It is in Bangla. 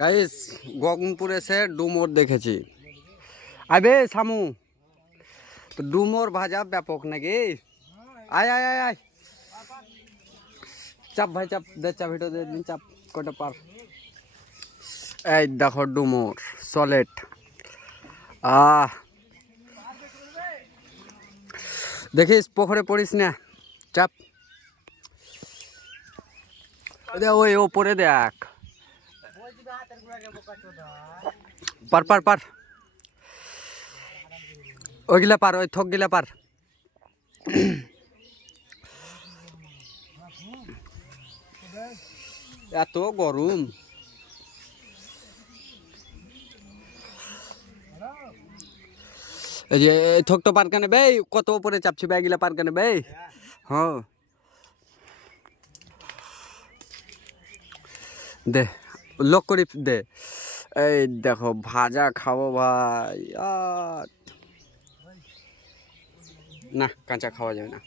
গাইস গগনপুর এসে ডুমোর দেখেছি। আবে সামু তো ডুমোর ভাজা ব্যাপক নাকি? আয় আয় আয় আয় চাপ ভাই চাপ দে, চাপ ভিডিও দে দিন, চাপ কটা পার। এই দেখো ডুমোর সলিড। আহ দেখিস পুকুরে পড়িস না, চাপ। ওই ওপরে দেখ, পার পার পার, ওইগুলা পার, ওই থক গিলা পার। এত গরম। এই যে থক তো পার কেনে বে, কত উপরে চাপছি ব্যাগিলা পার কেনে বে। হ্যাঁ দে, লোক করি দে। এই দেখো ভাজা খাবো ভাই, আর না কাঁচা খাওয়া যাবে না।